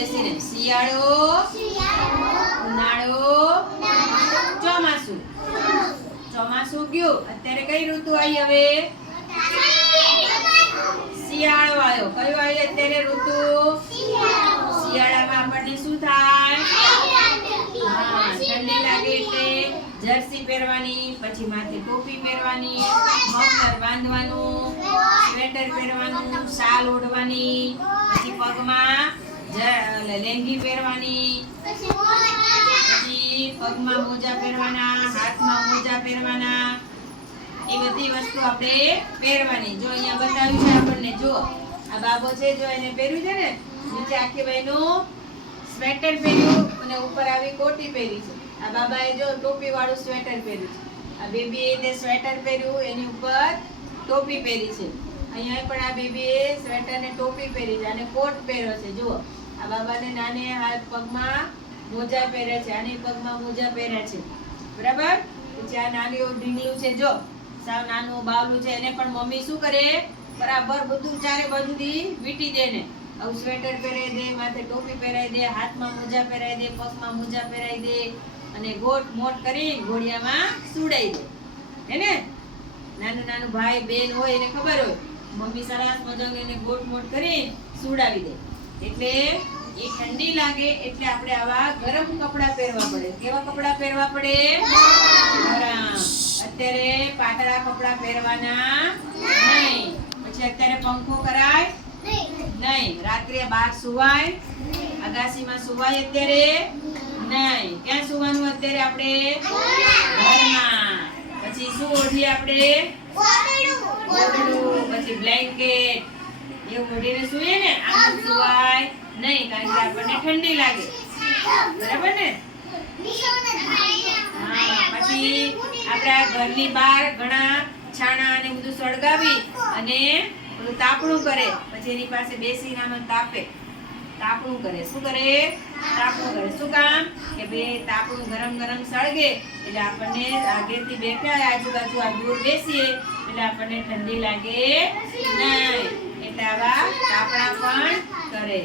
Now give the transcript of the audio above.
બેસીને. શિયાળો. ઉનાળો. ચોમાસું. ચોમાસું ગયું. અત્યારે કઈ ઋતુ આવી હવે? શિયાળો આવ્યો. કયો આવી અત્યારે ઋતુ? શિયાળામાં આપણને શું થાય? હા, ઠંડી લાગે એટલે જર્સી પહેરવાની, પછી માથે ટોપી પહેરવાની, મફલર બાંધવાનું, સ્વેટર પહેરવાનું, શાલ ઓઢવાની, પછી પગમાં લેંગી પહેરવાની. પછી પગમાં મોજા પહેરવાના હાથમાં મોજા પહેરવાના. એ બધી વસ્તુ આપણે પહેરવાની. જો અહીંયા બતાવ્યું છે આપણને જો. આ બાબો છે જો એને પહેર્યું છે ને નીચે આખી બહેનું સ્વેટર પહેર્યું અને ઉપર આવી કોટી પહેરી છે. આ બાબાએ જો ટોપી વાળું સ્વેટર પહેર્યું છે. આ બેબીએ તે સ્વેટર પહેર્યું એની ઉપર ટોપી પહેરી છે. અહીંયા પણ આ બેબીએ સ્વેટર ને ટોપી પહેરી છે અને કોટ પહેર્યો છે. જુઓ. આ બાબાને નાને હાથ પગમાં મોજા પહેર્યા છે, આની પગમાં મોજા પહેર્યા છે. બરાબર? પછી આ નાની ઢીંગલું છે, જો, સાવ નાનું બાવલું છે, એને પણ મમ્મી શું કરે? બરાબર બધું ચારે બાજુથી વીટી દે ને. આવું સ્વેટર પહેરાઈ દે, માથે ટોપી પહેરાઈ દે, હાથમાં મોજા પહેરાઈ દે, પગમાં મોજા પહેરાઈ દે અને ગોટ મોટ કરી ઘોડિયામાં સુડાઈ દે. હે ને? નાનું નાનું ભાઈ બેન હોય એને ખબર હોય. મમ્મી સરસ મજાનું એને ગોટ મોટ કરી સુડાવી દે. એટલે એ ઠંડી લાગે એટલે આપણે આવા ગરમ કપડાં પહેરવા પડે. કેવા કપડાં પહેરવા પડે? ગરમ. અત્યારે પાતળા કપડાં પહેરવાના નહીં. પછી અત્યારે પંખો કરાય નહીં. રાત્રે બહાર સુવાય. અગાસીમાં સુવાય અત્યારે નહીં. ક્યાં સુવાનું અત્યારે આપણે? ઘરમાં. પછી શું ઓઢીએ આપણે? પછી બ્લેન્કેટ. એવું ઓઢીને સુઈએ ને? આમ સુવાય. નહીં, કારણ કે આપણને ઠંડી લાગે. બરાબર ને? હા, પછી આપણા ઘરની બહાર ઘણા છાણા અને બધું સળગાવી અને બધું તાપણું કરે. પછી એની પાસે બેસીને આમાં તાપે. તાપણું કરે. શું કરે? તાપણું કરે. શું કામ? કે ભાઈ તાપણું ગરમ ગરમ સળગે એટલે આપણને આગળથી બેઠા આજુબાજુ આ દૂર બેસીએ એટલે આપણને ઠંડી લાગે નહીં. એટલે આવા તાપણા પણ કરે.